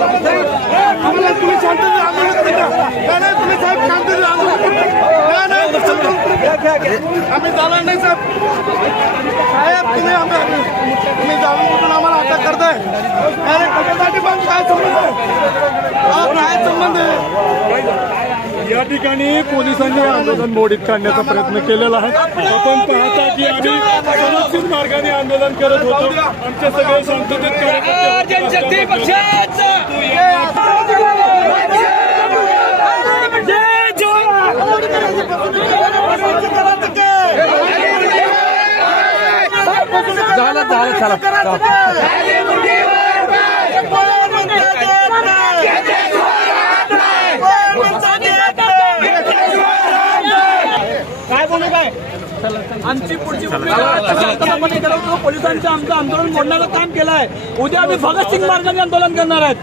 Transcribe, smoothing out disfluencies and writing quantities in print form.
आम्हाला तुम्ही शांततेने आंदोलन करा. नाही तुम्ही साहेब शांततेने आंदोलन करा. आम्ही जाणार नाही साहेब. साहेब तुम्ही जाऊन कुठून आम्हाला अटक करताय. अरे कशासाठी पण काय संबंध आहे? काय संबंध आहे? या ठिकाणी पोलिसांनी आंदोलन मोडीत काढण्याचा प्रयत्न केलेला आहे. आपण पाहता की आम्ही सुरक्षित मार्गाने आंदोलन करत होतो. आमचे सगळे शांततेत काय बोलू काय आमची पुढची पोलिसांचं आमचं आंदोलन मोडण्याचं काम केलं आहे. उद्या आम्ही भगतसिंग मार्गाने आंदोलन करणार आहेत.